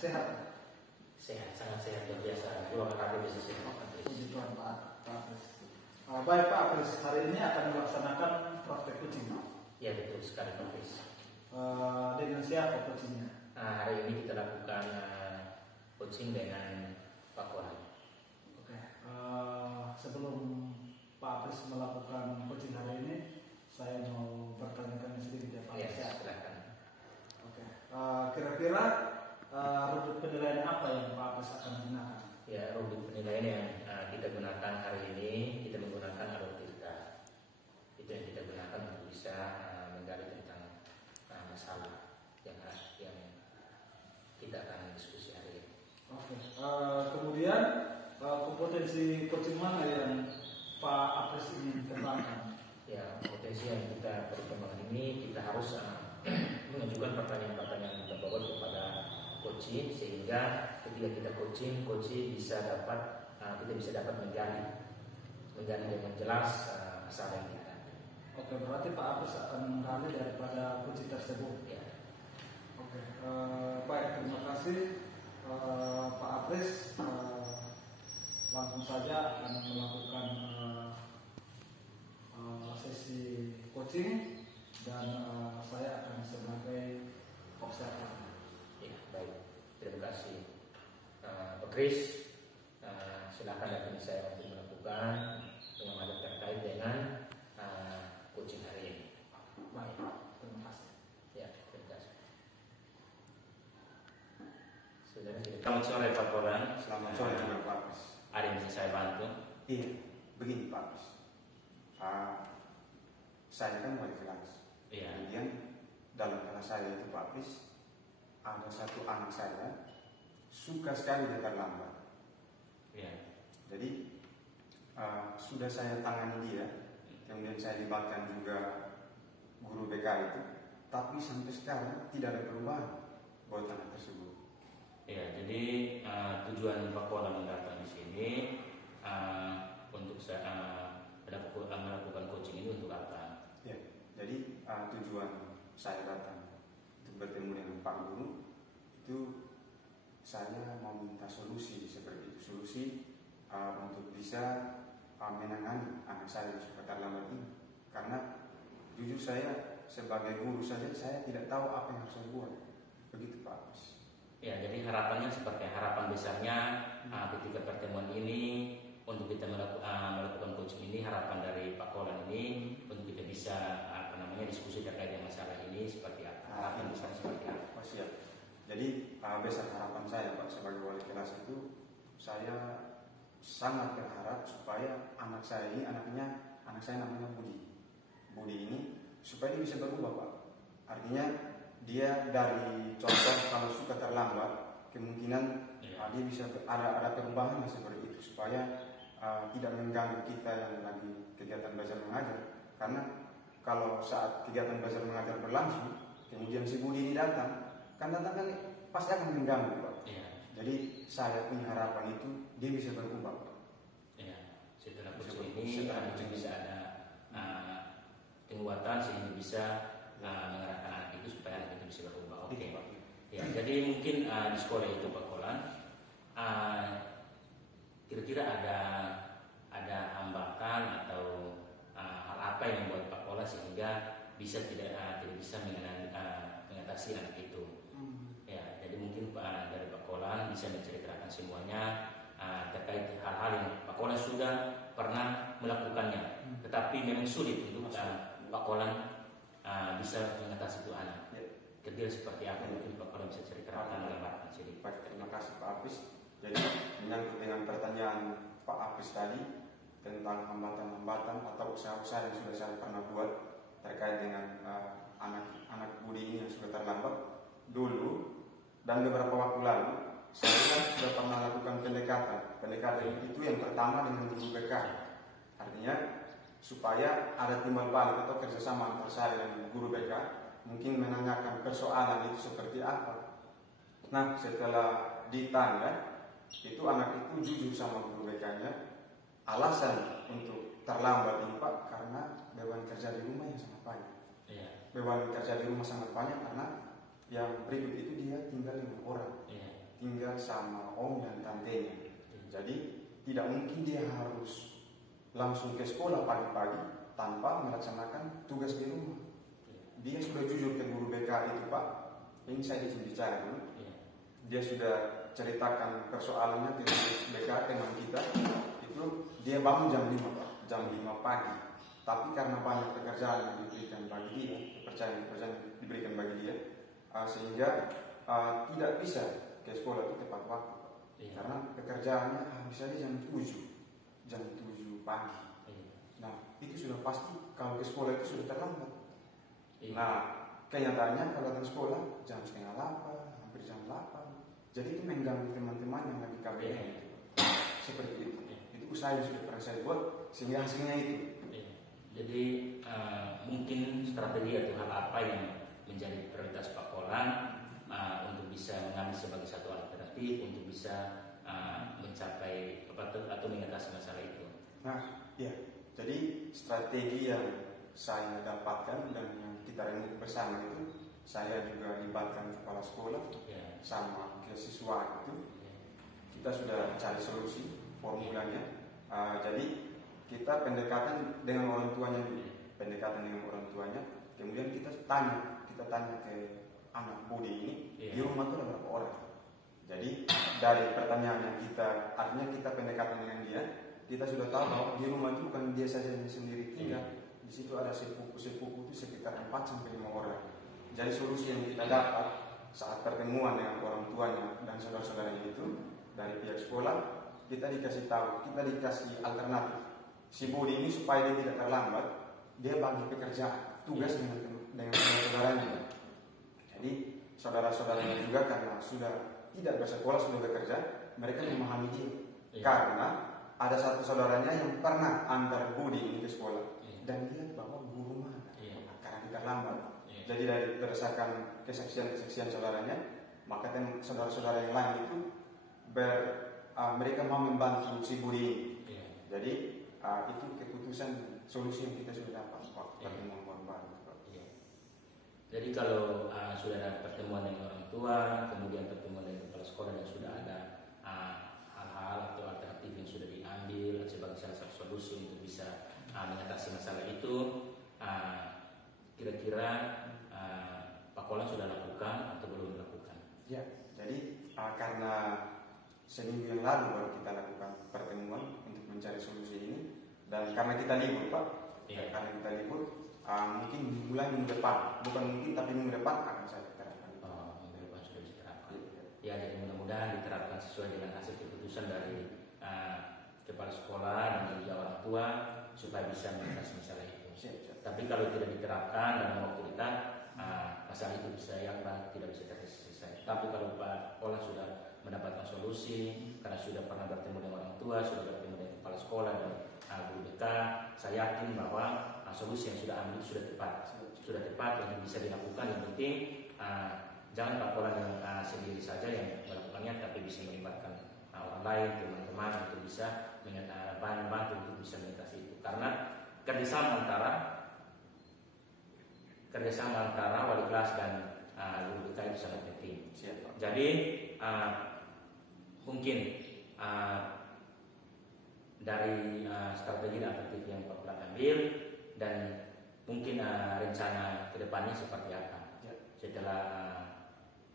sehat. Sehat, sangat sehat, luar biasa. Dua kali bisa sehat. Puji Tuhan Pak Apris. Baik Pak Apris, hari ini akan melaksanakan praktek coaching. Ya betul sekali Pak Apris. Dengan siapa coachingnya? Hari ini kita lakukan coaching dengan Pak Koran. Oke. Sebelum Pak Apris melakukan coaching hari ini, saya mau bertanyakan sedikit ya Pak. Ya, silakan. Oke. Kira-kira rubrik penilaian apa yang Pak Apris akan gunakan? Ya, rubrik penilaian yang kita gunakan hari ini, kita menggunakan algoritma. Itu yang kita gunakan untuk bisa menggali tentang masalah yang kita akan diskusi hari ini. Oke. Kemudian kompetensi coaching mana yang Pak Apris ingin kembangkan? Ya, potensi yang kita perkembangkan ini kita harus mengajukan pertanyaan-pertanyaan yang berbobot kepada coaching, sehingga ketika kita coaching bisa dapat kita bisa dapat menggali dengan jelas masalah yang kita. Oke, berarti Pak Apris akan menggali daripada coaching tersebut. Ya. Oke, baik, terima kasih Pak Apris. Langsung saja akan melakukan sesi coaching dan saya akan sebagai observer. Ya, baik. Terima kasih Pak Kris. Silakan datang saya untuk melakukan pengamalan terkait dengan coaching hari ini. Baik, terima kasih. Ya, terima kasih. Selamat sore Pak Koran. Selamat sore Pak Apris. Ada yang bisa saya bantu? Iya, begini Pak Apris. Saya kan wali kelas. Iya. Kemudian dalam kelas saya itu Pak Apris, ada satu anak saya suka sekali dia terlambat. Iya. Jadi sudah saya tangani dia, kemudian saya libatkan juga guru BK itu, tapi sampai sekarang tidak ada perubahan buat anak tersebut. Ya, jadi tujuan Pak Koran datang di sini untuk saya melakukan coaching ini untuk apa? Ya, jadi tujuan saya datang untuk bertemu dengan Pak Guru itu saya mau minta solusi seperti itu, solusi untuk bisa menangani anak saya yang suka terlambat ini. Karena jujur saya sebagai guru saja saya tidak tahu apa yang harus saya buat. Begitu Pak Apris. Ya, jadi harapannya seperti harapan besarnya ketika pertemuan ini untuk kita melakukan coaching ini, harapan dari Pak Koran ini untuk kita bisa diskusi terkait dengan masalah ini seperti apa? Harapan besar seperti apa? Oh, siap. Jadi besar harapan saya Pak sebagai wali kelas itu, saya sangat berharap supaya anak saya namanya Budi. Budi ini supaya dia bisa berubah Pak. Artinya dia dari contoh kalau suka terlambat, kemungkinan dia bisa ada perubahan seperti itu supaya tidak mengganggu kita yang lagi kegiatan belajar mengajar. Karena kalau saat kegiatan belajar mengajar berlangsung, kemudian si Budi ini datang kan pasti akan mengganggu Pak. Ya. Jadi saya punya harapan itu dia bisa berubah Pak. Ya. Setelah coaching ini bisa ada penguatan sehingga bisa mengarahkan anak itu supaya anak itu bisa berubah. Oke. Ya, jadi mungkin di sekolah itu Pak Koran kira-kira ada hambatan atau hal apa yang membuat Pak Koran sehingga tidak bisa mengatasi anak itu. Ya, jadi mungkin dari Pak Koran bisa menceritakan semuanya terkait hal-hal yang Pak Koran sudah pernah melakukannya, tetapi memang sulit untuk Pak Koran bisa mengatasi itu anak. Kira-kira seperti apa mungkin Pak Koran bisa ceritakan gambarkan sedikit. Baik, terima kasih Pak Apris. Jadi menyangkut dengan pertanyaan Pak Apris tadi tentang hambatan-hambatan atau usaha-usaha yang sudah saya pernah buat terkait dengan anak Budi ini yang sudah terlambat dulu dan beberapa waktu lalu, saya sudah pernah lakukan pendekatan itu yang pertama dengan guru BK. Artinya supaya ada timbal balik atau kerjasama antara saya dan guru BK, mungkin menanyakan persoalan itu seperti apa. Nah, setelah ditanya, itu anak itu jujur sama guru BK-nya. Alasan untuk terlambat ini Pak, karena beban kerja di rumah yang sangat banyak. Iya. Beban kerja di rumah sangat banyak karena yang berikut itu dia tinggal 5 orang. Iya. tinggal sama om dan tantenya. Jadi tidak mungkin dia harus langsung ke sekolah pagi-pagi tanpa melaksanakan tugas di rumah. Dia sudah jujur ke guru BK itu, Pak. Ini saya izin bicara dulu. Dia sudah ceritakan persoalannya ke guru BK teman kita. Itu dia bangun jam 5, Pak. Jam 5 pagi. Tapi karena banyak pekerjaan yang diberikan bagi dia, pekerjaan diberikan bagi dia, sehingga tidak bisa ke sekolah itu tepat waktu. Karena pekerjaannya habis saja jam 7 pagi. Nah, itu sudah pasti kalau ke sekolah itu sudah terlambat. Nah, kenyataannya kalau datang sekolah jam 7:30, hampir jam 8. Jadi itu mengganggu teman-teman yang lagi KBM. Seperti itu. Itu usaha yang sudah pernah saya buat sehingga hasilnya itu. Jadi mungkin strategi atau hal apa yang menjadi prioritas Pak Polan untuk bisa mengambil sebagai satu alternatif untuk bisa mencapai atau mengatasi masalah itu. Nah, ya. Jadi strategi yang saya dapatkan dan yang kita renung bersama itu, saya juga libatkan kepala sekolah sama kesiswaan itu. Kita sudah cari solusi formulanya. Jadi kita pendekatan dengan orang tuanya dulu. Kemudian kita tanya ke anak Budi ini di rumah itu ada berapa orang. Jadi dari pertanyaan yang kita, artinya kita pendekatan dengan dia, kita sudah tahu bahwa di rumah itu bukan dia saja yang sendiri tinggal. Di situ ada sepupu itu sekitar 4-5 orang. Jadi solusi yang kita dapat saat pertemuan dengan orang tuanya dan saudara-saudaranya itu dari pihak sekolah, kita dikasih alternatif. Si Budi ini supaya dia tidak terlambat, dia bagi pekerjaan, tugas dengan saudara-saudaranya. Jadi saudara-saudaranya juga karena sudah tidak bersekolah, sudah bekerja, mereka memahami dia. Karena ada satu saudaranya yang pernah antar Budi ini ke sekolah dan lihat bahwa guru mana karena dia terlambat. Jadi dari berdasarkan kesaksian saudaranya, maka saudara-saudara yang lain itu mereka mau membantu si Budi ini. Jadi itu keputusan solusi yang kita sudah dapat waktu pertemuan baru. Jadi kalau sudah ada pertemuan dengan orang tua, kemudian pertemuan dengan kepala sekolah dan sudah ada hal-hal atau alternatif yang sudah diambil sebagai salah satu solusi untuk bisa mengatasi masalah itu, kira-kira Pak Kolan sudah lakukan atau belum melakukan? Ya, jadi karena seminggu yang lalu baru kita lakukan pertemuan untuk mencari solusi ini, dan karena kita libur, Pak, karena kita libur, mungkin mulai minggu depan, bukan mungkin tapi minggu depan akan saya terapkan. Minggu depan sudah diterapkan. Ya, jadi mudah-mudahan diterapkan sesuai dengan hasil keputusan dari kepala sekolah dan juga orang tua supaya bisa mengatasi masalah itu. Tapi kalau tidak diterapkan dalam waktu dekat, masalah itu tidak bisa terselesai. Tapi kalau Pak Kolan sudah mendapatkan solusi karena sudah pernah bertemu dengan orang tua, sudah bertemu dengan kepala sekolah dan guru BK, saya yakin bahwa solusi yang sudah ambil sudah tepat yang bisa dilakukan. Yang penting jangan Pak Kolan yang sendiri saja yang melakukannya, tapi bisa melibatkan orang lain, teman-teman untuk bisa bantu untuk bisa mengatasi itu. Karena kerjasama antara wali kelas dan guru BK itu sangat penting. Jadi mungkin dari strategi dan alternatif yang Pak Kolan ambil dan mungkin rencana kedepannya seperti apa setelah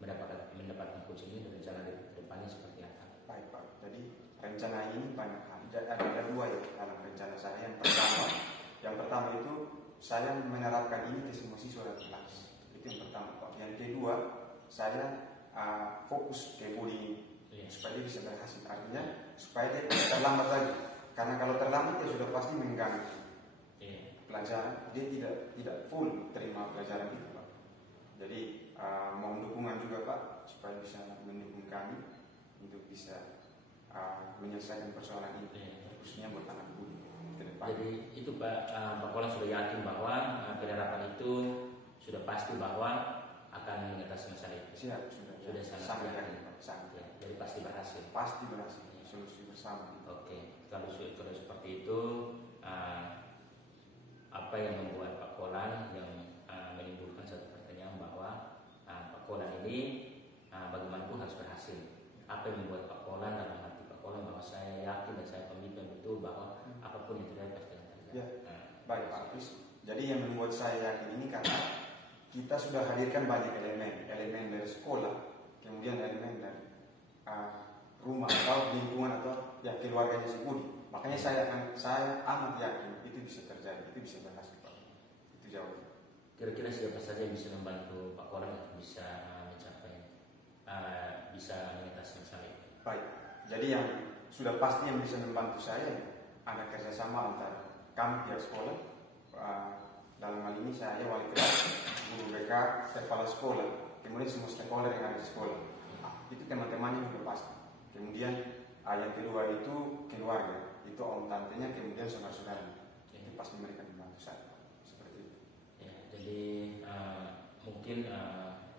mendapatkan coaching ini, rencana kedepannya seperti apa? Baik, Pak. Jadi rencana ini banyak hal. Ada dua ya dalam rencana saya. Yang pertama itu saya menerapkan ini ke semua siswa dan kelas. Itu yang pertama, Pak. Yang kedua, saya fokus ke Budi supaya dia bisa berhasil. Artinya supaya dia tidak terlambat lagi. Karena kalau terlambat dia sudah pasti mengganggu pelajaran. Dia tidak full terima pelajaran itu, Pak. Jadi mohon dukungan juga, Pak, supaya bisa mendukung kami untuk bisa menyelesaikan persoalan ini, khususnya buat anak Budi ke depan. Jadi itu Pak Kolan sudah yakin bahwa penerapan itu sudah pasti bahwa akan mengatasi masalah itu. Sudah sangat yakin. Jadi pasti berhasil. Pasti berhasil. Solusi bersama. Oke. Kalau seperti itu, apa yang membuat Pak Kolan yang menimbulkan satu pertanyaan bahwa Pak Kolan ini bagaimanapun harus berhasil. apa yang membuat Pak Polan dalam hati Pak Polan bahwa saya yakin dan saya komitmen betul bahwa apapun yang terjadi pasti akan terjadi. Ya. Baik Pak Apis. Jadi yang membuat saya yakin ini karena kita sudah hadirkan banyak elemen dari sekolah, kemudian elemen dari rumah atau lingkungan atau ya keluarganya si Budi. Makanya saya amat yakin itu bisa terjadi, itu bisa berhasil Pak. Itu jawabannya. Kira-kira siapa saja yang bisa membantu Pak Polan untuk bisa mencapai bisa mengatasi masalah itu? Baik. Jadi yang sudah pasti yang bisa membantu saya ada kerjasama antara kami pihak sekolah, dalam hal ini saya wali kelas, guru BK, kepala sekolah, kemudian semua stakeholder yang ada di sekolah. Itu teman-temannya juga pasti. Kemudian yang kedua itu keluarga, itu om tantenya, kemudian saudara-saudaranya. Itu pasti mereka membantu saya. Seperti itu. Ya, jadi mungkin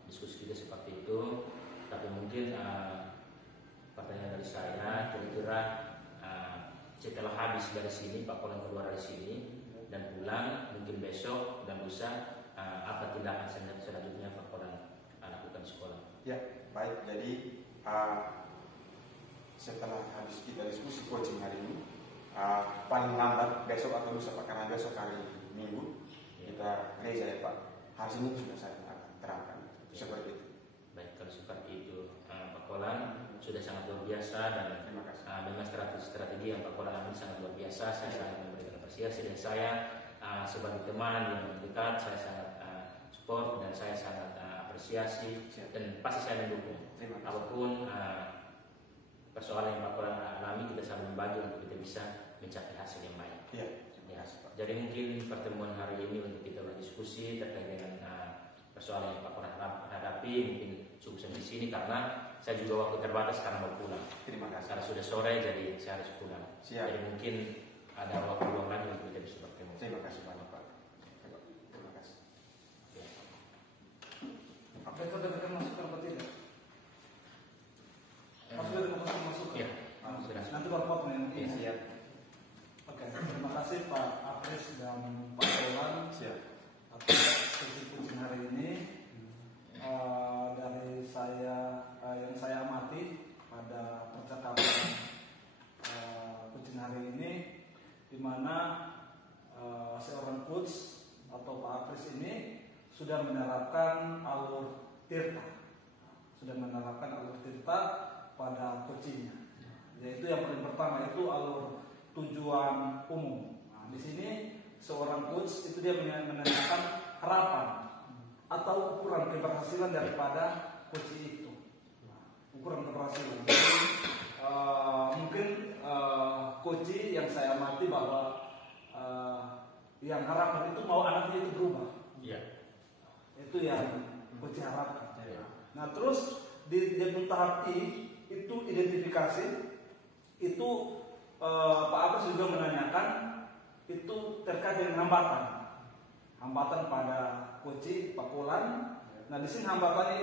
diskusi kita seperti itu, tapi mungkin pertanyaan dari saya, kira-kira setelah habis dari sini, Pak Polan keluar dari sini dan pulang, mungkin besok dan lusa, apa tindakan selanjutnya Pak Polan lakukan di sekolah? Ya, baik. Jadi setelah habis kita diskusi coaching hari ini, paling lambat besok atau lusa Pak, karena besok hari Minggu kita gereja ya Pak. Hari ini sudah saya terangkan seperti itu. Baik, kalau seperti itu Pak Polan sudah sangat luar biasa dan memang strategi yang Pak Polan ambil sangat luar biasa. Saya sangat memberikan apresiasi dan saya sebagai teman yang dekat saya sangat support dan saya sangat apresiasi dan pasti saya mendukung. Apapun persoalan yang Pak Polan alami, kita selalu membantu untuk kita bisa mencapai hasil yang baik. Ya. Jadi mungkin pertemuan hari ini untuk kita berdiskusi terkait dengan persoalan yang Pak Polan hadapi mungkin cukup sampai sini karena saya juga waktu terbatas sekarang mau pulang. Terima kasih. Karena sudah sore jadi saya harus pulang. Siap. Jadi mungkin ada waktu luang lagi untuk kita bisa bertemu. Terima kasih banyak Pak. Terima kasih. Apa itu ada masukan atau tidak? Sudah ada masukan? Iya. Sudah. Nanti baru potong yang ini. Siap. Oke, terima kasih Pak Apris dan Pak Polan. Siap. Atas diskusi hari ini. Dari saya yang saya amati pada percakapan coaching hari ini, di mana seorang coach atau Pak Apris ini sudah menerapkan alur tirta, pada coachingnya. Yaitu yang paling pertama itu alur tujuan umum. Nah, di sini seorang coach itu dia menanyakan harapan atau ukuran keberhasilan daripada coach itu. Ukuran keberhasilan. Jadi, mungkin coach yang saya amati bahwa yang harapan itu mau anaknya itu berubah. Iya. Itu yang coach harapkan. Nah, terus di tahap I itu identifikasi itu Pak Apris juga menanyakan itu terkait dengan hambatan pada coach Pak Polan. Nah, di sini hambatannya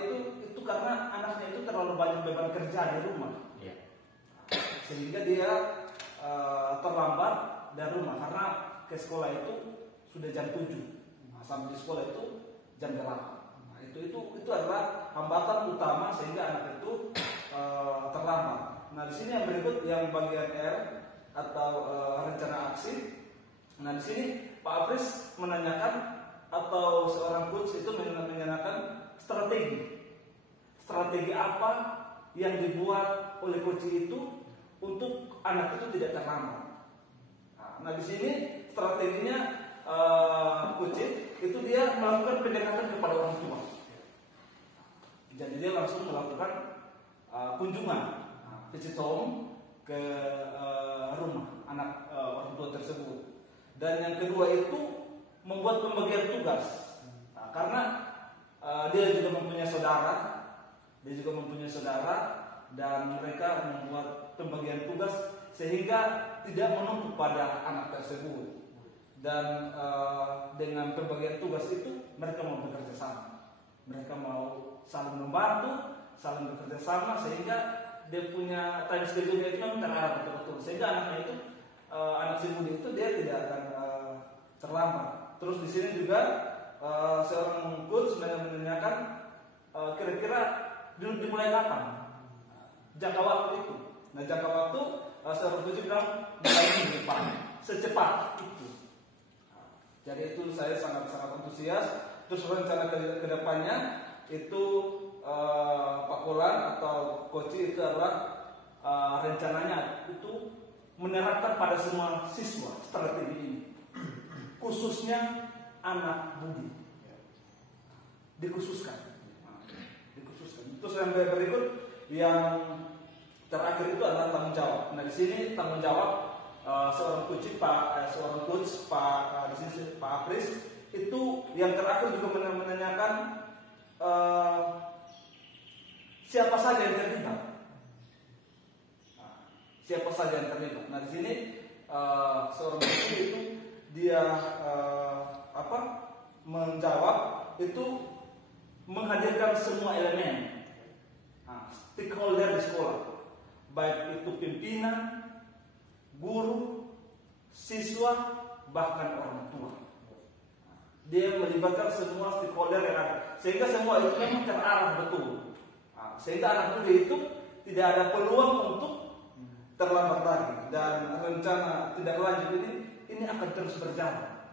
itu karena anaknya itu terlalu banyak beban kerja di rumah. Iya. Sehingga dia terlambat dari rumah karena ke sekolah itu sudah jam 7. Nah, sampai di sekolah itu jam 8. Nah, itu adalah hambatan utama sehingga anak itu terlambat. Nah, di sini yang berikut yang bagian R atau rencana aksi. Nah, di sini Pak Apris menanyakan atau seorang coach itu menanyakan strategi apa yang dibuat oleh coach itu untuk anak itu tidak terlambat. Nah, di sini strateginya coach itu dia melakukan pendekatan kepada orang tua. Jadi dia langsung melakukan kunjungan visit home ke rumah anak orang tua tersebut. Dan yang kedua itu membuat pembagian tugas. Nah, karena dia juga mempunyai saudara, dan mereka membuat pembagian tugas sehingga tidak menumpuk pada anak tersebut. Dan dengan pembagian tugas itu mereka mau bekerja sama, mereka mau saling membantu, saling bekerja sama sehingga dia punya time schedule itu memang terarah betul-betul sehingga anaknya itu anak si Budi itu dia tidak akan terlambat. Terus di sini juga seorang coach menanyakan kira-kira dimulai kapan? jangka waktu itu. Nah, jangka waktu seorang coach bilang mulai minggu depan, secepat itu. Jadi itu saya sangat-sangat antusias. Terus rencana ke depannya itu Pak Polan atau coach itu adalah rencananya itu menerapkan pada semua siswa strategi ini, khususnya anak budi, dikhususkan. Terus yang berikut yang terakhir itu adalah tanggung jawab. Nah, di sini tanggung jawab seorang coach di sini Pak Apris itu yang terakhir juga menanyakan siapa saja yang terlibat. Siapa saja yang terlibat. Nah, di sini seorang coach itu dia menjawab itu menghadirkan semua elemen stakeholder di sekolah, baik itu pimpinan, guru, siswa, bahkan orang tua. Dia melibatkan semua stakeholder yang ada, sehingga semua itu memang terarah betul. Sehingga anak muda itu tidak ada peluang untuk terlambat lagi, dan rencana tidak lanjut ini akan terus berjalan.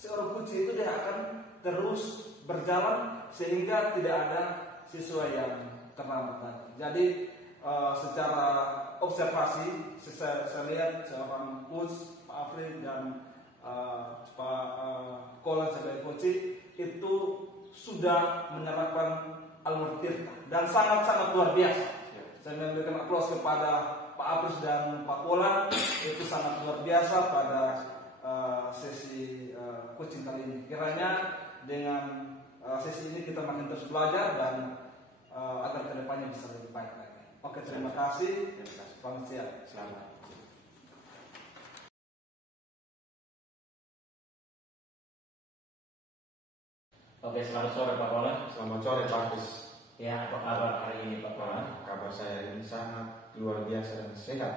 Seorang coach itu dia akan terus berjalan sehingga tidak ada siswa yang terlambat lagi. Jadi secara observasi saya lihat seorang coach Pak Afri dan Pak Kolan sebagai coach itu sudah menerapkan Al-Murid Tirta dan sangat-sangat luar biasa. Saya memberikan aplaus kepada Pak Apris dan Pak Kolan, itu sangat luar biasa pada sesi coaching kali ini. Kiranya dengan sesi ini kita makin terus belajar dan agar kedepannya bisa lebih baik lagi. Oke, terima kasih. Selamat siang. Selamat. Oke, selamat sore Pak Kolan. Selamat sore Pak Apris. Ya, apa kabar hari ini Pak Kolan? Kabar saya ini sangat luar biasa dan sehat.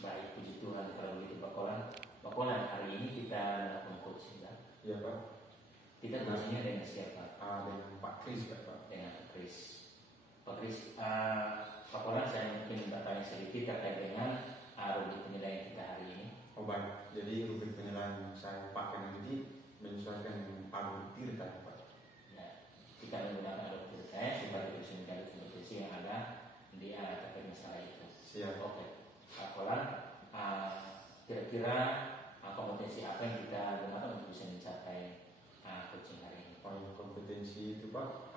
Baik, puji Tuhan kalau begitu Pak Kolan. Pak Kolan, hari ini kita melakukan coaching kan? Iya Pak. Kita coachingnya dengan siapa? Dengan Pak Kris ya Pak. Dengan Pak Kris. Pak Kris, Pak Kolan, saya mungkin bertanya sedikit terkait dengan rubrik penilaian kita hari ini. Oh baik, jadi rubrik penilaian yang saya pakai nanti menyesuaikan dengan Al-Murid Tirta Pak. Nah, kita menggunakan Al-Murid Tirta supaya kita bisa mencari kompetisi yang ada di terkait masalah itu. Siap. Oke, Pak Kolan, kira-kira kompetensi apa yang kita gunakan untuk bisa mencapai coaching hari ini? Oh, kompetensi itu Pak,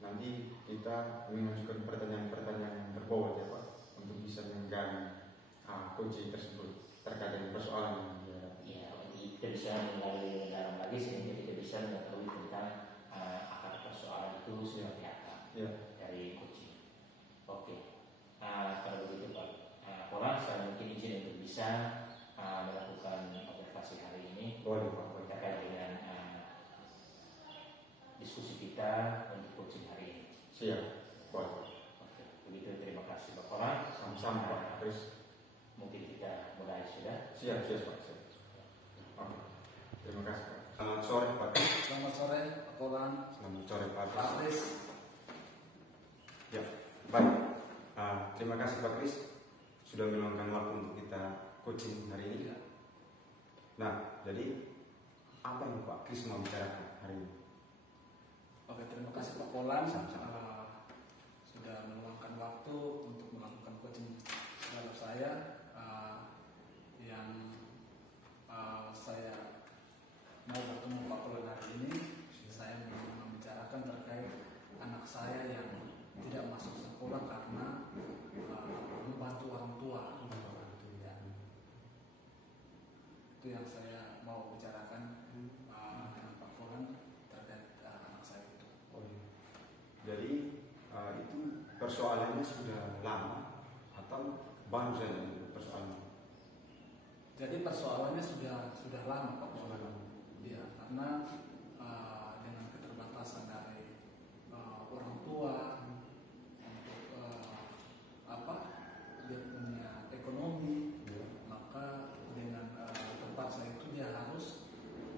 nanti kita mengajukan pertanyaan-pertanyaan yang berbobot ya Pak, untuk bisa menggali coaching tersebut terkait dengan persoalan yang dihadapi. Ya, kita bisa melalui mendalam lagi sehingga kita bisa mengetahui tentang akar persoalan itu seperti apa dari coaching. Oke, kalau begitu Pak Kolan, saya mungkin izin untuk bisa melakukan observasi hari ini. Boleh Pak. Terkait dengan diskusi kita untuk coaching hari ini. Siap. Boleh. Oke, begitu, terima kasih Pak Kolan. Sama-sama Pak Apris. Mungkin kita mulai sudah. Siap Pak. Siap. Oke. Terima kasih Pak. Selamat sore Pak. Selamat sore Pak Kolan. Selamat sore Pak Pak Apris. Ya, baik. Terima kasih Pak Kris sudah meluangkan waktu untuk kita coaching hari ini. Nah, jadi apa yang Pak Kris mau bicarakan hari ini? Oke, terima kasih Pak Kolan. Sama-sama. Sudah meluangkan waktu untuk melakukan coaching terhadap saya. Yang saya mau bertemu Pak Kolan hari ini, saya mau membicarakan terkait anak saya yang tidak masuk sekolah karena membantu orang tua. Ya. Itu yang saya mau bicarakan dengan Pak Kolan terkait anak saya itu. Jadi itu persoalannya sudah lama atau baru saja persoalannya? Jadi persoalannya sudah lama Pak. Ya, karena dengan keterbatasan dari orang tua untuk dia punya ekonomi, maka dengan terpaksa itu dia harus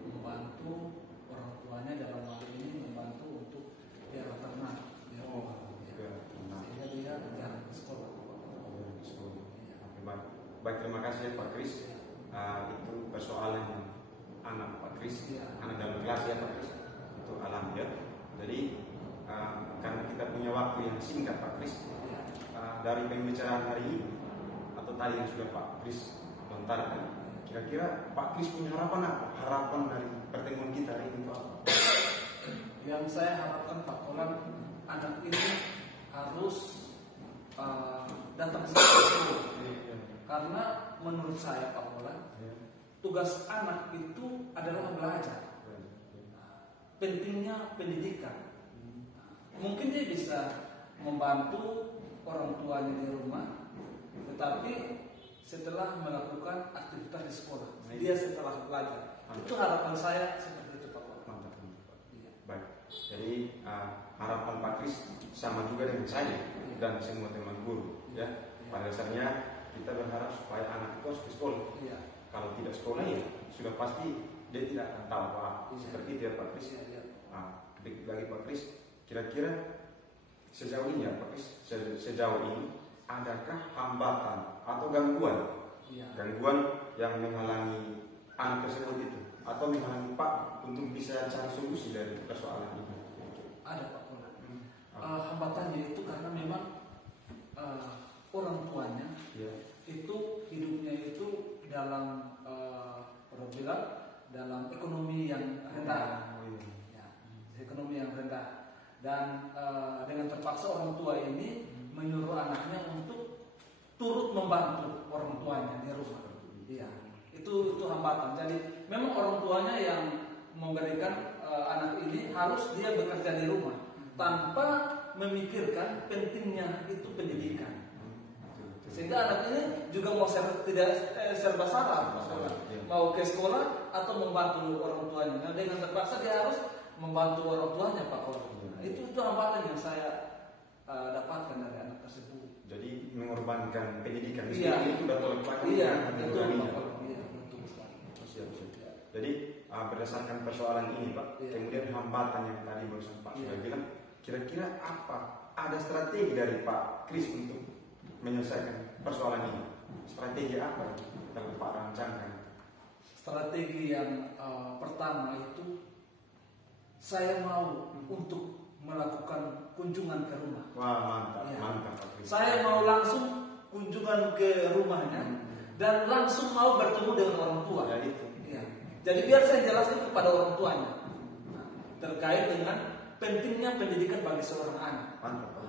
membantu orang tuanya, dalam hal ini membantu untuk ya ternak. Sehingga anak Pak Kris, Iya. anak dalam kelas ya Pak Kris, untuk alam ya. Jadi karena kita punya waktu yang singkat Pak Kris, dari pembicaraan hari ini atau tadi yang sudah Pak Kris lontarkan, kira-kira Pak Kris punya harapan apa? Harapan dari pertemuan kita hari ini Pak? Yang saya harapkan Pak Polan, anak ini harus datang ke sekolah. Karena menurut saya Pak Polan, tugas anak itu adalah belajar. Pentingnya pendidikan. Mungkin dia bisa membantu orang tuanya di rumah, tetapi setelah melakukan aktivitas di sekolah, dia setelah belajar. Itu harapan saya seperti itu Pak Polan. Mantap, Pak. Iya. Baik. Jadi harapan Pak Kris sama juga dengan saya dan semua teman guru ya. Pada dasarnya kita berharap supaya anak itu harus ke sekolah. Iya. Kalau tidak sekolah ya sudah pasti dia tidak akan tahu apa. Seperti itu ya Pak Kris. Iya. Sedikit lagi Pak Kris, kira-kira sejauh ini ya Pak Kris, sejauh ini adakah hambatan atau gangguan? Iya. Gangguan yang menghalangi anak tersebut itu atau menghalangi Pak untuk bisa cari solusi dari persoalan ini? Ada Pak Polan. Hambatannya itu karena memang orang tuanya itu hidupnya itu dalam orang bilang dalam ekonomi yang rendah, ya, ekonomi yang rendah, dan dengan terpaksa orang tua ini menyuruh anaknya untuk turut membantu orang tuanya di rumah. Iya, itu hambatan. Jadi memang orang tuanya yang memberikan anak ini harus dia bekerja di rumah tanpa memikirkan pentingnya itu pendidikan. Sehingga anak ini juga mau tidak serba salah, mau ke sekolah atau membantu orang tuanya. Nah, dengan terpaksa dia harus membantu orang tuanya Pak Kol. Itu hambatan yang saya dapatkan dari anak tersebut. Jadi mengorbankan pendidikan Iya. itu sudah terlepas. Iya, betul Pak Kol. Iya, betul sekali. Siap. Jadi berdasarkan persoalan ini Pak, kemudian hambatan yang tadi barusan Pak sudah bilang, kira-kira apa? Ada strategi dari Pak Kris untuk menyelesaikan persoalan ini? Strategi apa yang Pak rancangkan? Strategi yang pertama itu saya mau untuk melakukan kunjungan ke rumah. Wah mantap, Ya. mantap Pak Kris. Saya mau langsung kunjungan ke rumahnya dan langsung mau bertemu dengan orang tua. Ya itu. Ya. Jadi biar saya jelaskan kepada orang tuanya terkait dengan pentingnya pendidikan bagi seorang anak. Mantap Pak.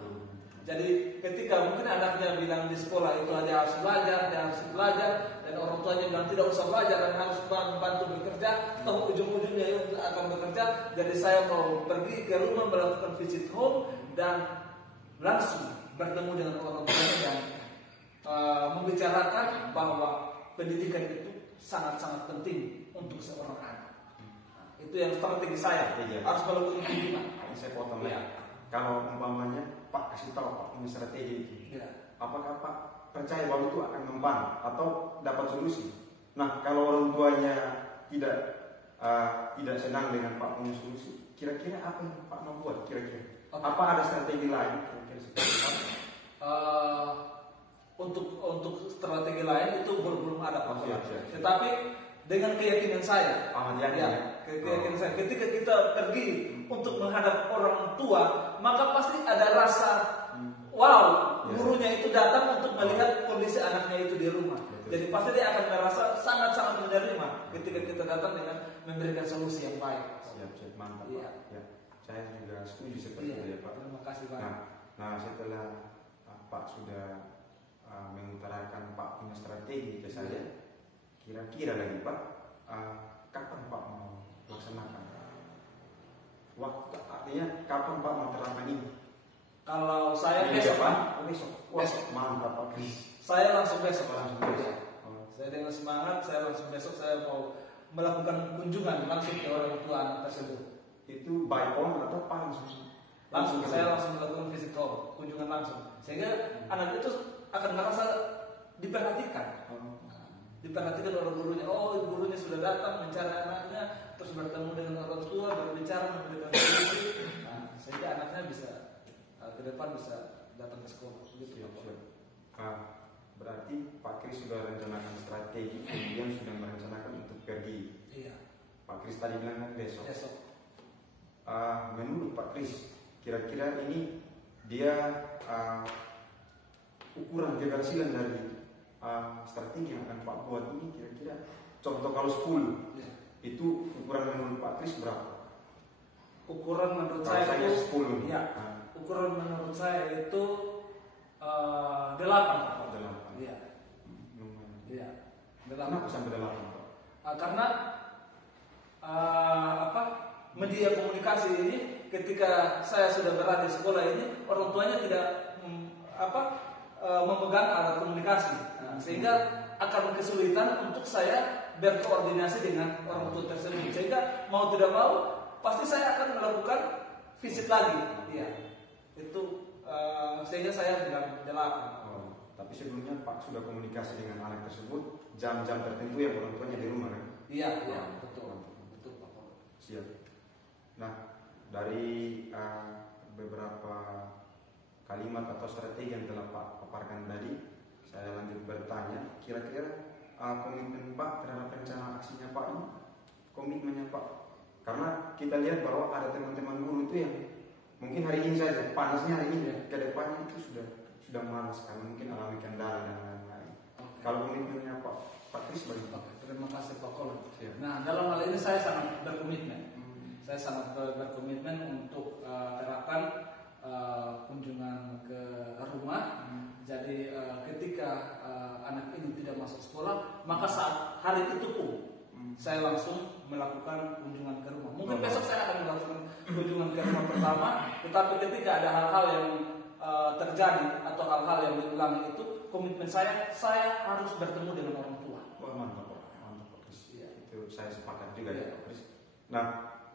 Jadi ketika mungkin anaknya bilang di sekolah itu dia harus belajar, dan orang tuanya bilang tidak usah belajar dan harus bantu bekerja, toh ujung-ujungnya akan bekerja. Jadi saya mau pergi ke rumah melakukan visit home dan langsung bertemu dengan orang tuanya dan membicarakan bahwa pendidikan itu sangat-sangat penting untuk seorang anak. Itu yang strategi saya. Harus melakukan kunjungan. Saya potong ya. Kalau umpamanya Pak kasih tahu Pak ini strategi itu, apakah Pak percaya bahwa itu akan membantu atau dapat solusi? Nah kalau orang tuanya tidak senang dengan Pak punya solusi, kira-kira apa yang Pak mau buat? Kira-kira apa ada strategi lain? Untuk strategi lain itu belum ada Pak. Siap. Tetapi dengan keyakinan saya, keyakinan saya, ketika kita pergi untuk menghadap orang tua, maka pasti ada rasa wow, gurunya itu datang untuk melihat kondisi anaknya itu di rumah. Jadi pasti dia akan merasa sangat-sangat menerima ketika kita datang dengan memberikan solusi yang baik. Siap, mantap Iya. Pak. Ya. Saya juga setuju seperti itu ya Pak. Terima kasih banyak. Nah setelah Pak sudah mengutarakan Pak punya strategi ke saya, kira-kira lagi Pak, kapan Pak mau laksanakan? Waktu artinya kapan Pak mau terapkan ini? Kalau saya Ini besok, Pak? Pak. Besok. Mantap Pak Kris. Saya langsung besok. Langsung besok. Saya dengan semangat, saya langsung besok saya mau melakukan kunjungan langsung ke orang tua anak tersebut. Itu by phone atau Pak langsung? Saya langsung melakukan visit call, kunjungan langsung. Sehingga anak itu akan merasa diperhatikan. Diperhatikan oleh gurunya. Oh, gurunya sudah datang mencari anaknya, terus bertemu dengan orang tua, berbicara, memberikan solusi. Nah, sehingga anaknya bisa ke depan bisa datang ke sekolah. Siap. Berarti Pak Kris sudah rencanakan strategi, kemudian sudah merencanakan untuk pergi. Iya. Kris tadi bilang besok. Besok. Menurut Pak Kris, kira-kira ini dia ukuran keberhasilan dari strategi yang akan Pak buat ini kira-kira contoh kalau 10 Ya. itu ukuran menurut Pak Kris berapa? Ukuran menurut Kalau saya itu 10. ya. Ukuran menurut saya itu 8. 8. Iya. Iya. 8. Kenapa sampai 8 Pak? Karena media komunikasi ini ketika saya sudah berada di sekolah ini orang tuanya tidak memegang alat komunikasi, sehingga akan kesulitan untuk saya berkoordinasi dengan orang tua tersebut, sehingga mau tidak mau pasti saya akan melakukan visit lagi. Iya. Itu sehingga saya bilang 8. Tapi sebelumnya Pak sudah komunikasi dengan anak tersebut jam-jam tertentu yang orang tuanya di rumah kan? Iya, betul Pak. Siap. Nah, dari beberapa kalimat atau strategi yang telah Pak paparkan tadi, saya lanjut bertanya, kira-kira komitmen Pak terhadap rencana aksinya Pak ini, komitmennya Pak, karena kita lihat bahwa ada teman-teman guru itu yang mungkin hari ini saja panasnya hari ini, ke depannya itu sudah malas karena mungkin alami kendala dan lain-lain. Kalau komitmennya Pak Kris bagaimana? Terima kasih Pak Kolon. Siap. Nah, dalam hal ini saya sangat berkomitmen. Saya sangat berkomitmen untuk terapkan kunjungan ke rumah. Jadi ketika anak ini tidak masuk sekolah, maka saat hari itu pun saya langsung melakukan kunjungan ke rumah. Mungkin besok saya akan melakukan kunjungan ke rumah pertama, tetapi ketika ada hal-hal yang terjadi atau hal-hal yang diulangi itu, komitmen saya harus bertemu dengan orang tua. Wah, mantap Pak Kris. Iya. Itu saya sepakat juga Iya. ya Pak Kris. Nah,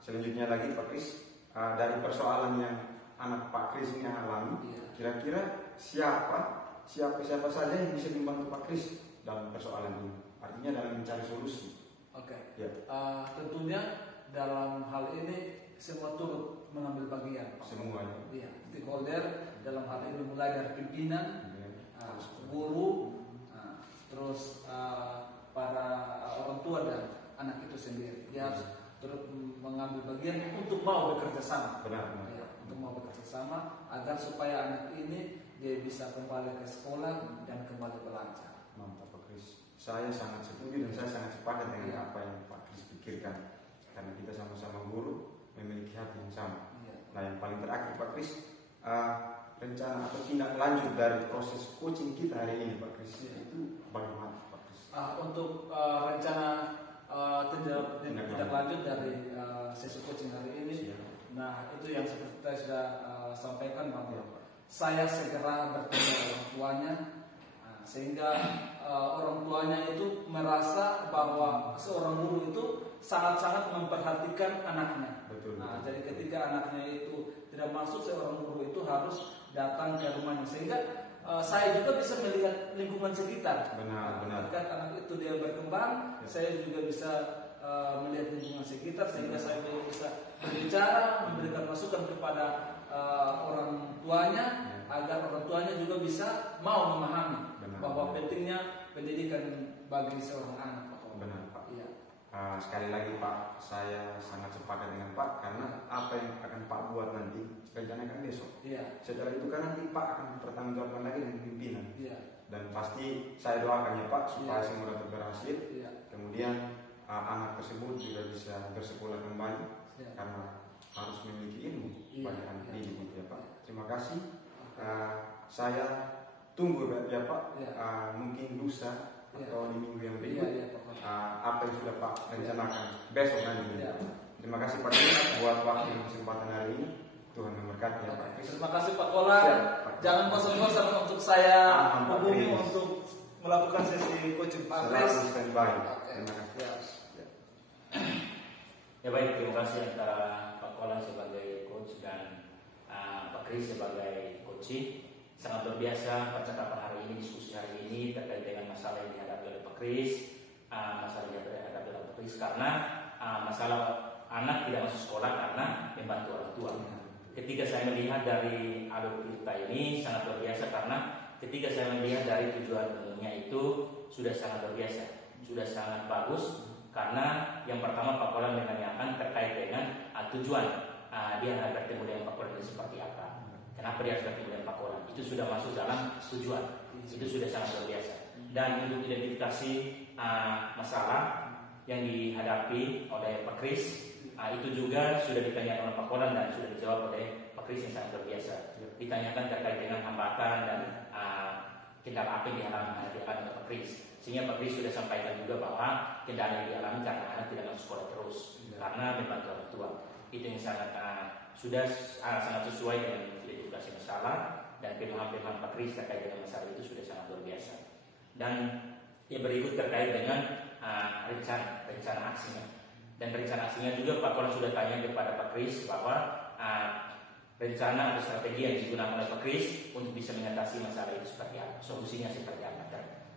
selanjutnya lagi Pak Kris, dari persoalan yang anak Pak Kris ini alami, Iya. kira-kira siapa saja yang bisa membantu Pak Kris dalam persoalan ini? Artinya dalam mencari solusi. Oke. Ya. Tentunya dalam hal ini semua turut mengambil bagian. Semuanya. Iya. Stakeholder dalam hal ini mulai dari pimpinan, guru, terus para orang tua dan anak itu sendiri. Dia harus turut mengambil bagian untuk mau bekerja sama. Benar. Ya, untuk mau bekerja sama agar supaya anak ini dia bisa kembali ke sekolah dan kembali belajar. Mantap Pak Kris. Saya sangat setuju dan saya sangat sepakat dengan apa yang Pak Kris pikirkan. Karena kita sama-sama guru memiliki hati yang sama. Iya. Nah, yang paling terakhir Pak Kris, rencana atau tindak lanjut dari proses coaching kita hari ini Pak Kris, itu bagaimana Pak Kris? Untuk rencana tindak lanjut dari sesi coaching hari ini, nah itu yang seperti saya sudah sampaikan bahwa saya segera bertemu orang tuanya, sehingga orang tuanya itu merasa bahwa seorang guru itu sangat-sangat memperhatikan anaknya. Betul. Nah, jadi ketika anaknya itu tidak masuk, seorang guru itu harus datang ke rumahnya, sehingga saya juga bisa melihat lingkungan sekitar. Benar. Ketika anak itu dia berkembang, saya juga bisa melihat lingkungan sekitar, sehingga saya bisa berbicara, memberikan masukan kepada orang tuanya, agar orang tuanya juga bisa mau memahami bahwa pentingnya pendidikan bagi seorang anak. Benar Pak. Iya. Sekali lagi Pak, saya sangat sepakat dengan Pak karena apa yang akan Pak buat nanti rencanakan besok. Iya. Setelah itu kan nanti Pak akan bertanggungjawabkan lagi dengan pimpinan. Iya. Dan pasti saya doakan ya Pak supaya semua dapat berhasil. Iya. Kemudian anak tersebut juga bisa bersekolah kembali karena harus memiliki ilmu pada anak didik gitu ya Pak. Terima kasih. Saya tunggu ya Pak. Mungkin lusa atau di minggu yang berikut apa yang sudah Pak rencanakan besok nanti. Terima kasih Pak buat waktu dan kesempatan hari ini. Tuhan memberkati ya Pak. Terima kasih Pak Kolar. Jangan bosan-bosan untuk saya hubungi untuk melakukan sesi coaching Pak Kris. Selalu standby. Terima kasih. Ya baik, terima kasih antara Pak Kolar sebagai coach dan Pak Kris sebagai coaching. Sangat luar biasa percakapan hari ini, diskusi hari ini terkait dengan masalah yang dihadapi oleh Pak Kris, masalah yang dihadapi oleh Pak Kris karena masalah anak tidak masuk sekolah karena membantu orang tua. Ketika saya melihat dari alur cerita ini sangat luar biasa karena ketika saya melihat dari tujuan umumnya itu sudah sangat luar biasa, sudah sangat bagus Karena yang pertama Pak Polan menanyakan terkait dengan tujuan dia bertemu dengan Pak Polan itu seperti apa. Kenapa dia harus bertemu dengan Pak Polan? Itu sudah masuk dalam tujuan. Itu sudah sangat luar biasa. Dan untuk identifikasi masalah yang dihadapi oleh Pak Kris, itu juga sudah ditanyakan oleh Pak Polan dan sudah dijawab oleh Pak Kris yang sangat luar biasa. Ditanyakan terkait dengan hambatan dan kendala apa yang dialami oleh Pak Kris. Sehingga Pak Kris sudah sampaikan juga bahwa kendala yang dialami karena anak tidak masuk sekolah terus karena membantu orang tua. Itu yang sangat sudah sangat sesuai dengan identifikasi masalah dan pemahaman Pak Kris terkait dengan masalah itu sudah sangat luar biasa. Dan yang berikut terkait dengan rencana aksinya. Dan rencana aksinya juga Pak Polan sudah tanya kepada Pak Kris bahwa rencana atau strategi yang digunakan oleh Pak Kris untuk bisa mengatasi masalah itu seperti apa, solusinya seperti apa.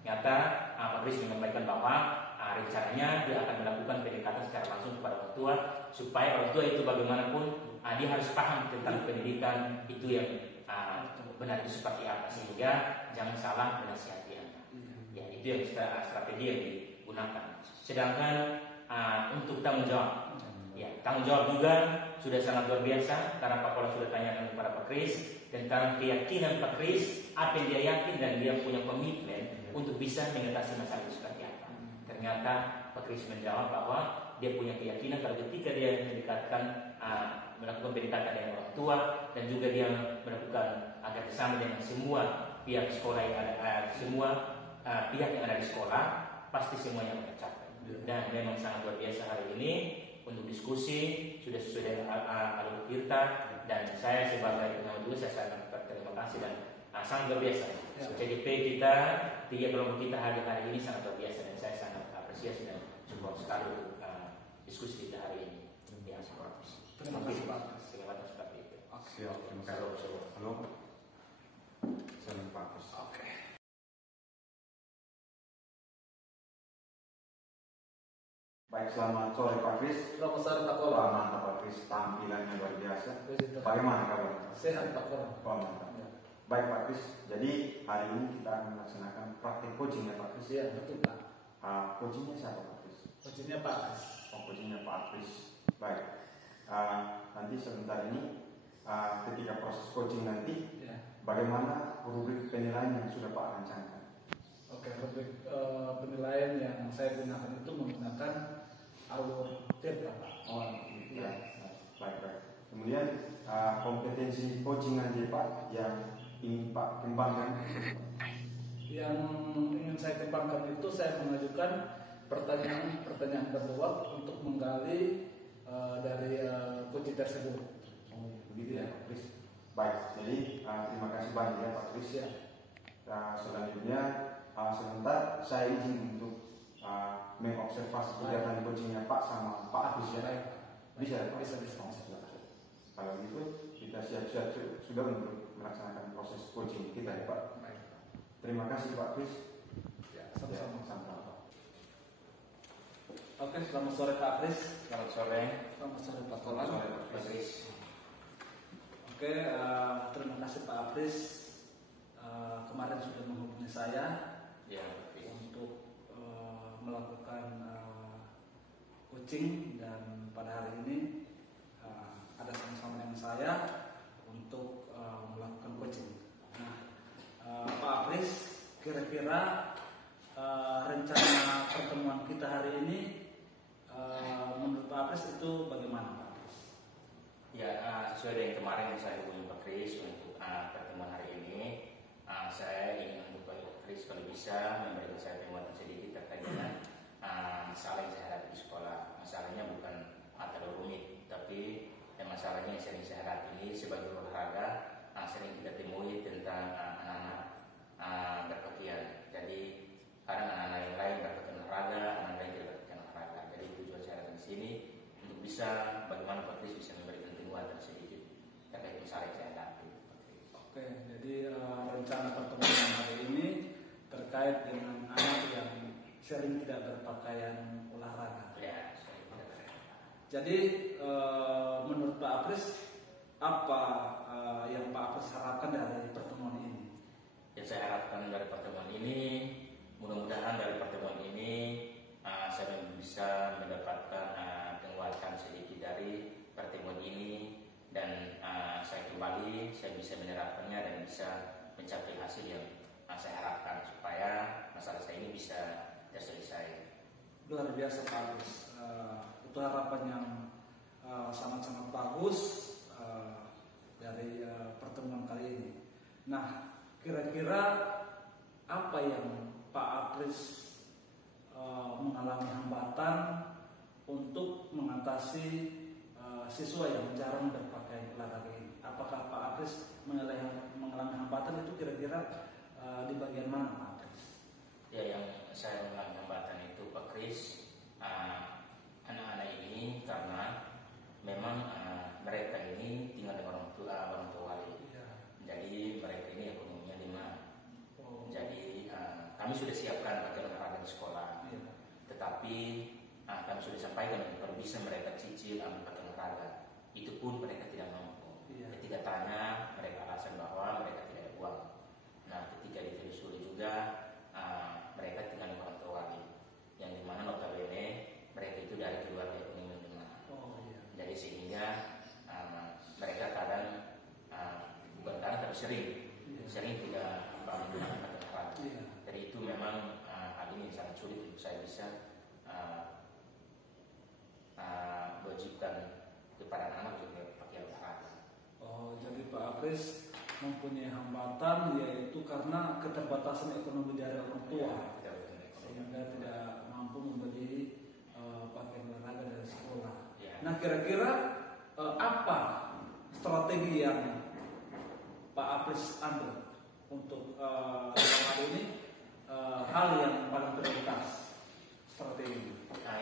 Ternyata Pak Kris menyampaikan bahwa rencananya dia akan melakukan pendekatan secara langsung kepada orang tua supaya orang tua itu bagaimanapun dia harus paham tentang pendidikan itu yang benar itu seperti apa sehingga jangan salah menasihati anak. Ya itu yang strategi yang digunakan. Sedangkan untuk tanggung jawab, ya tanggung jawab juga sudah sangat luar biasa karena Pak Polan sudah tanyakan kepada Pak Kris tentang keyakinan Pak Kris apa yang dia yakin dan dia punya komitmen untuk bisa mengatasi masalah itu seperti apa. Ternyata Pak Kris menjawab bahwa dia punya keyakinan kalau ketika dia melakukan pendekatan dengan orang tua dan juga dia melakukan agar bersama dengan semua pihak sekolah yang ada, semua pihak yang ada di sekolah pasti semuanya akan tercapai. Dan memang sangat luar biasa hari ini untuk diskusi sudah sesuai dengan alur kita dan saya sebagai pengamat juga saya sangat berterima kasih dan sangat luar biasa. CDP kita, 3 kelompok kita hari ini sangat luar biasa dan saya sangat apresiasi dan support sekali untuk diskusi kita hari ini. Ya, terima kasih Pak. Terima kasih seperti itu. Siap, terima kasih. Halo, saya Pak. Oke. Baik, selamat sore Pak Kris. Selamat sore Pak Polan. Mantap Pak Kris, tampilannya luar biasa. Bagaimana kabar? Sehat Pak Polan. Mantap. Baik Pak Kris, jadi hari ini kita akan melaksanakan praktek coaching ya Pak Kris. Iya betul Pak. Coachingnya siapa Pak Kris? Coachingnya Pak Kris. Coachingnya Pak Kris. Baik. Nanti sebentar ini ketika proses coaching nanti, bagaimana rubrik penilaian yang sudah Pak rancangkan? Oke, rubrik penilaian yang saya gunakan itu menggunakan alur tirta Pak. Oh, iya. Baik. Kemudian kompetensi coaching nanti Pak yang ingin Pak kembangkan. Yang ingin saya kembangkan itu saya mengajukan pertanyaan berluas untuk menggali dari coaching tersebut. Oh, begitu ya Pak Kris. Baik, jadi terima kasih banyak ya Pak Kris. Ya. Selanjutnya sebentar saya izin untuk mengobservasi kegiatan coachingnya Pak sama Pak Agus ya. Bisa ya Pak? Bisa. Kalau gitu kita siap-siap sudah untuk melaksanakan proses coaching kita ya Pak. Baik. Terima kasih Pak Kris. Ya, sama-sama. Sama-sama. Oke, selamat sore Pak Kris. Selamat sore. Selamat sore Pak Polan. Selamat sore Pak Kris. Oke, terima kasih Pak Kris. Kemarin sudah menghubungi saya untuk melakukan coaching dan pada hari ini ada sama-sama dengan saya untuk melakukan coaching. Nah, Pak Kris, kira-kira rencana pertemuan kita hari ini menurut Pak Kris itu bagaimana Pak Kris? Ya, sesuai dengan kemarin yang saya hubungi Pak Kris untuk pertemuan hari ini, saya ingin untuk Pak Kris kalau bisa memberikan saya penguatan sedikit terkait dengan masalah yang saya hadapi di sekolah. Masalahnya bukan terlalu rumit, tapi masalahnya yang sering saya hadapi ini sebagai olahraga sering kita temui tentang anak-anak berpakaian. Jadi kadang anak-anak yang lain berpakaian olahraga, anak lain tidak berpakaian olahraga. Jadi tujuan saya datang di sini untuk bisa bagaimana Pak Kris bisa memberikan penguatan sedikit terkait masalah yang saya hadapi. Oke, jadi rencana pertemuan hari ini terkait dengan anak yang sering tidak berpakaian olahraga. Ya, jadi menurut Pak Kris apa yang Pak Kris harapkan dari pertemuan ini? Yang saya harapkan dari pertemuan ini, mudah-mudahan dari pertemuan ini saya bisa mendapatkan penguatan sedikit dari pertemuan ini, dan saya bisa menerapkannya dan bisa mencapai hasil yang saya harapkan supaya masalah saya ini bisa terselesai. Luar biasa Pak Agus. Itu harapan yang sangat-sangat bagus dari pertemuan kali ini. Nah, kira-kira apa yang Pak Apris mengalami hambatan untuk mengatasi siswa yang jarang berpakaian olahraga ini? Apakah Pak Apris mengalami hambatan itu kira-kira di bagian mana Pak Apris? Ya, yang saya mengalami hambatan itu Pak Kris, anak-anak ini karena memang mereka ini tinggal dengan orang tua wali. Jadi mereka ini ekonominya lemah. Jadi kami sudah siapkan pakaian olahraga di sekolah, tetapi kami sudah sampaikan kalau bisa mereka cicil ambil pakaian olahraga, itu pun mereka tidak mampu. Ketika tanya, mereka alasan bahwa mereka tidak ada uang. Nah, ketika ditelusuri juga mereka tinggal di orang tua wali, yang dimana notabene mereka itu dari keluarga ekonomi lemah. Jadi sehingga mereka kadang bukan kadang tapi sering tidak menggunakan pakaian olahraga. Jadi itu memang hal ini sangat sulit untuk saya bisa wajibkan kepada anak untuk pakai olahraga. Jadi Pak Apris mempunyai hambatan yaitu karena keterbatasan ekonomi dari orang tua, sehingga tidak mampu membeli pakaian olahraga dari sekolah. Nah, kira-kira apa strategi yang Pak Apris ambil untuk hal ini, hal yang paling prioritas strategi?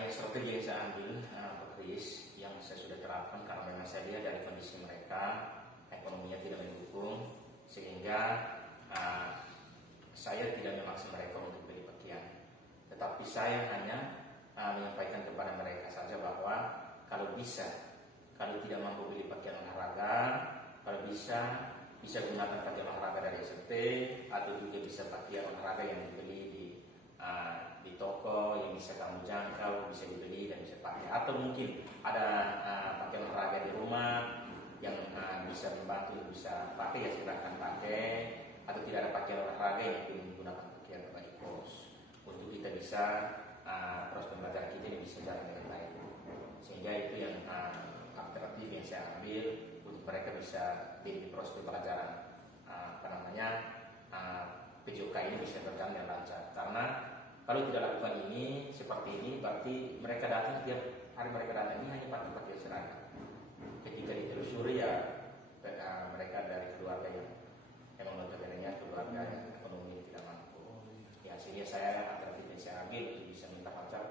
Strategi yang saya ambil, Pak Kris, yang saya sudah terapkan karena memang saya lihat dari kondisi mereka ekonominya tidak mendukung, sehingga saya tidak memaksa mereka untuk beli pakaian, tetapi saya hanya menyampaikan kepada mereka saja bahwa kalau tidak mampu beli pakaian olahraga, kalau bisa gunakan pakaian olahraga dari SMP, atau juga bisa pakaian olahraga yang dibeli di toko yang bisa kamu jangkau, bisa dibeli dan bisa pakai, atau mungkin ada pakaian olahraga di rumah yang bisa membantu bisa pakai, ya silahkan pakai. Atau tidak ada pakaian olahraga yang menggunakan pakaian bagi kos, untuk kita bisa proses pembelajaran kita ini bisa jalan dengan baik. Sehingga itu yang alternatif yang saya ambil untuk mereka bisa di proses pembelajaran PJOK ini bisa berjalan dengan lancar. Karena kalau tidak lakukan ini seperti ini, berarti mereka datang setiap hari, mereka datang ini hanya pakai seragam. Ketika ditelusuri ya mereka dari keluarga yang memang notabene keluarga yang ekonomi tidak mampu. Ya, sehingga saya alternatif yang saya ambil untuk bisa minta lancar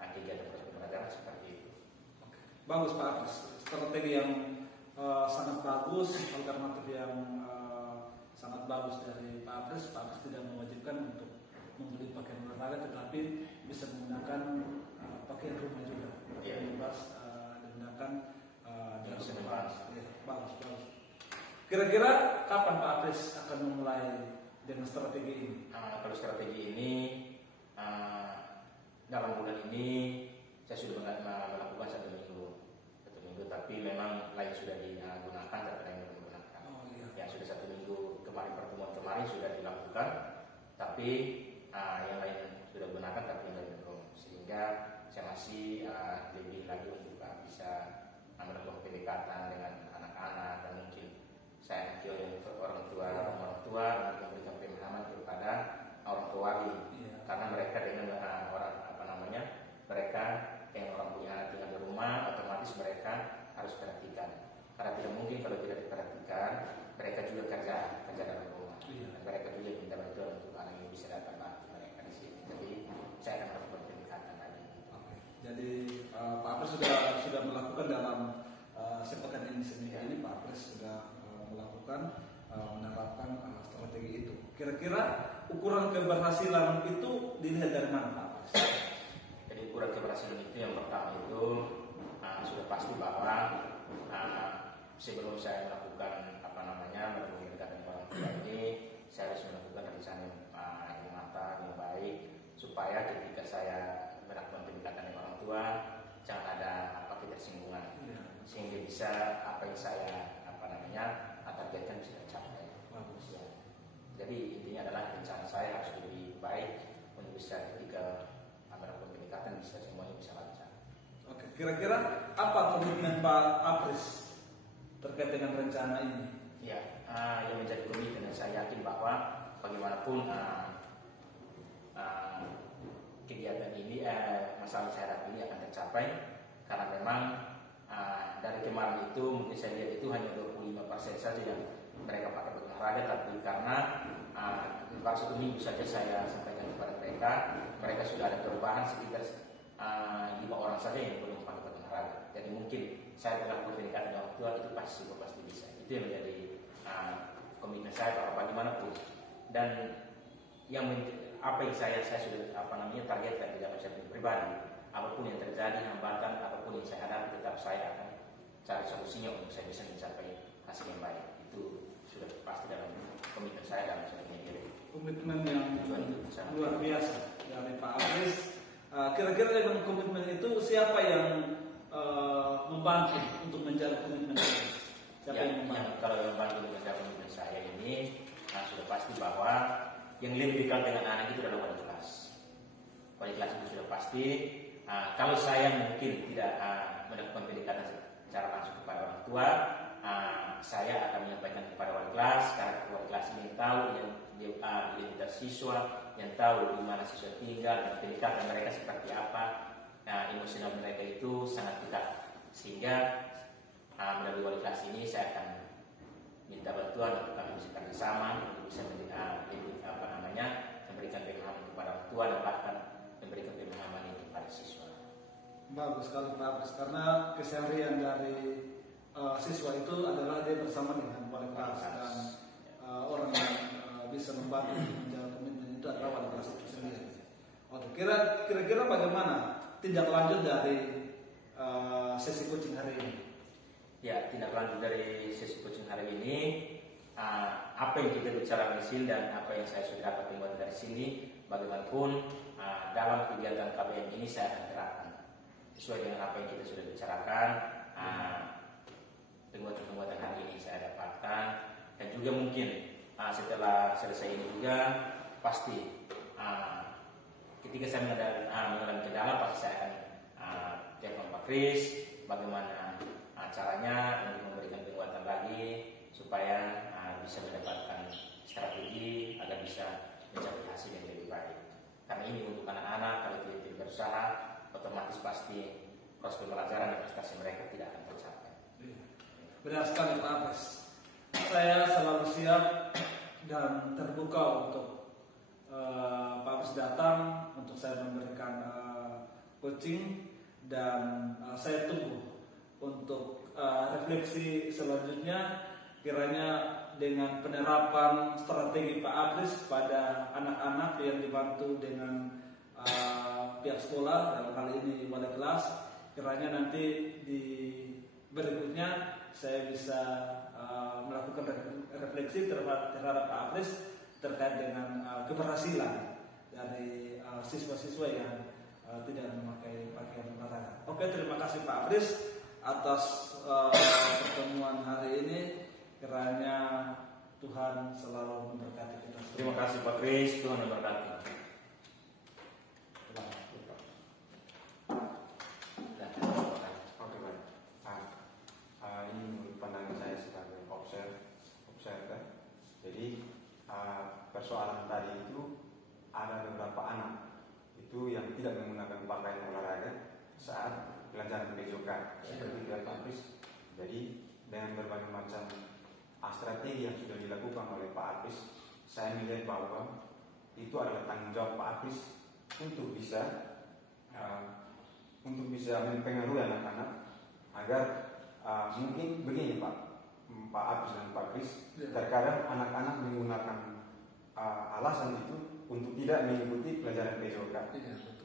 kegiatan proses pembelajaran seperti itu. Bagus Pak Apris, strategi yang sangat bagus, alternatif yang sangat bagus dari Pak Apris. Pak Apris tidak mewajibkan untuk membeli pakaian olahraga, tetapi bisa menggunakan pakaian rumah juga. Pakaian bebas digunakan yang bisa membahas. Bagus. Kira-kira kapan Pak Apris akan memulai dengan strategi ini? Kalau strategi ini dalam bulan ini saya sudah melakukan satu minggu, tapi memang lain sudah digunakan, tapi lain belum digunakan. Yang sudah 1 minggu kemarin, pertemuan kemarin sudah dilakukan, tapi yang lain sudah digunakan, tapi yang lain belum. Sehingga saya masih lebih lagi untuk bisa melakukan pendekatan dengan anak-anak, dan mungkin saya nanti orang tua memberikan pemahaman kepada orang tua wali, karena mereka dengan mereka yang orang punya anak tinggal di rumah, otomatis mereka harus perhatikan, karena tidak mungkin kalau tidak diperhatikan mereka juga kerja dalam rumah, dan mereka juga minta bantuan untuk anak yang bisa datang bantu mereka di sini. Jadi saya akan melakukan pendekatan lagi. Jadi Pak Apris sudah melakukan dalam sepekan ini, seminggu ini Pak Apris sudah melakukan menerapkan strategi itu. Kira-kira ukuran keberhasilan itu dilihat dari mana Pak Apris? Jadi ukuran keberhasilan itu yang pertama itu sudah pasti bahwa sebelum saya melakukan melakukan pendekatan orang tua ini, saya harus melakukan rencana yang matang, yang baik, supaya ketika saya melakukan pendekatan dengan orang tua, jangan ada ketersinggungan, sehingga bisa apa yang saya targetkan bisa tercapai. Bagus ya. Jadi intinya adalah rencana saya harus lebih baik untuk bisa ketika melakukan pendekatan bisa semuanya bisa lancar. Oke, kira-kira apa komitmen Pak Apris terkait dengan rencana ini? Ya, yang menjadi komitmen dan saya yakin bahwa bagaimanapun kegiatan ini, masalah saya ini akan tercapai karena memang dari kemarin itu mungkin saya lihat itu hanya 25% saja yang mereka pakai berolahraga, tapi karena baru 1 minggu saja saya sampaikan kepada mereka sudah ada perubahan sekitar 5 orang saja yang belum pakai berolahraga. Jadi mungkin saya telah berdekatan dengan orang tua itu pasti bisa. Itu yang menjadi komitmen saya bahwa bagaimanapun dan yang apa yang saya sudah targetkan di dalam saya pribadi, apapun yang terjadi hambatan, apapun yang saya hadapi, tetap saya akan cari solusinya untuk saya bisa mencapai hasil yang baik. Itu sudah pasti dalam komitmen saya dalam saya ini. Komitmen yang luar biasa dari Pak Apris. Kira-kira dengan komitmen itu siapa yang membantu untuk menjaga komitmen itu? Siapa yang membantu? Kalau yang membantu untuk menjaga komitmen saya ini sudah pasti bahwa yang lebih dekat dengan anak itu adalah wali kelas. Wali kelas itu sudah pasti. Kalau saya mungkin tidak melakukan pendekatan secara langsung kepada orang tua, saya akan menyampaikan kepada wali kelas karena wali kelas ini yang tahu identitas siswa, yang tahu di mana siswa tinggal dan pendekatan mereka seperti apa. Emosional mereka itu sangat dekat, sehingga melalui wali kelas ini saya akan minta bantuan untuk kami bisa kerjasama untuk bisa memberikan pemahaman kepada orang tua dan bahkan memberikan pemahaman itu kepada siswa. Bagus sekali Pak Apris, karena keseharian dari siswa itu adalah dia bersama dengan wali kelas dan orang yang bisa membantu menjaga komitmen itu adalah wali kelas itu sendiri. Oke, kira-kira bagaimana tindak lanjut dari sesi coaching hari ini? Ya, tindak lanjut dari sesi coaching hari ini, apa yang kita bicarakan di sini dan apa yang saya sudah dapat penguatan dari sini, bagaimanapun dalam kegiatan KBM ini saya akan terapkan sesuai dengan apa yang kita sudah bicarakan. Penguatan-penguatan hari ini saya dapatkan, dan juga mungkin setelah selesai ini juga pasti ketika saya mengalami kendala pasti saya akan telepon Pak Kris bagaimana caranya untuk memberikan penguatan lagi supaya bisa mendapatkan strategi agar bisa mencapai hasil yang lebih baik. Karena ini untuk anak-anak, kalau tidak berusaha otomatis pasti proses pembelajaran dan prestasi mereka tidak akan tercapai. Benar sekali Pak Apris. Saya selalu siap dan terbuka untuk Pak Apris datang untuk saya memberikan coaching, dan saya tunggu untuk refleksi selanjutnya kiranya dengan penerapan strategi Pak Apris pada anak-anak yang dibantu dengan pihak sekolah, dalam hal ini wali kelas, kiranya nanti di berikutnya saya bisa melakukan refleksi terhadap Pak Apris terkait dengan keberhasilan dari siswa-siswa yang tidak memakai pakaian olahraga. Oke, terima kasih Pak Apris atas pertemuan hari ini. Kiranya Tuhan selalu memberkati kita. Terima kasih Pak Kris, Tuhan memberkati. Ini menurut pandangan saya sebagai observer. Jadi persoalan tadi itu ada beberapa anak itu yang tidak menggunakan pakaian olahraga saat pelajaran bejokan seperti Pak Apris. Jadi dengan berbagai macam strategi yang sudah dilakukan oleh Pak Apris, saya melihat bahwa itu adalah tanggung jawab Pak Apris untuk bisa mempengaruhi anak-anak agar mungkin begini Pak Apris dan Pak Kris, terkadang anak-anak menggunakan alasan itu untuk tidak mengikuti pelajaran PJOK.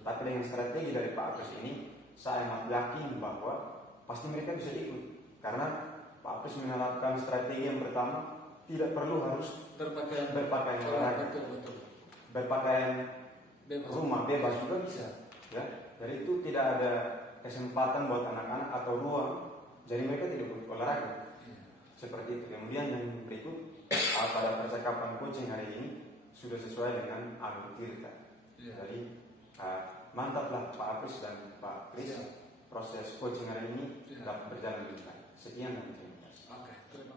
Tapi dengan strategi dari Pak Apris ini, saya amat yakin bahwa pasti mereka bisa ikut, karena Pak Apris menerapkan strategi yang pertama, tidak perlu harus berpakaian olahraga, berpakaian rumah bebas juga bisa. ya. Jadi itu tidak ada kesempatan buat anak-anak atau ruang, jadi mereka tidak olahraga. Seperti itu. Kemudian yang berikut, pada percakapan coaching hari ini sudah sesuai dengan alur kita. Jadi mantaplah Pak Apris dan Pak Kris, proses coaching hari ini dapat berjalan dengan baik. Sekian dan terima kasih. Oke, terima kasih.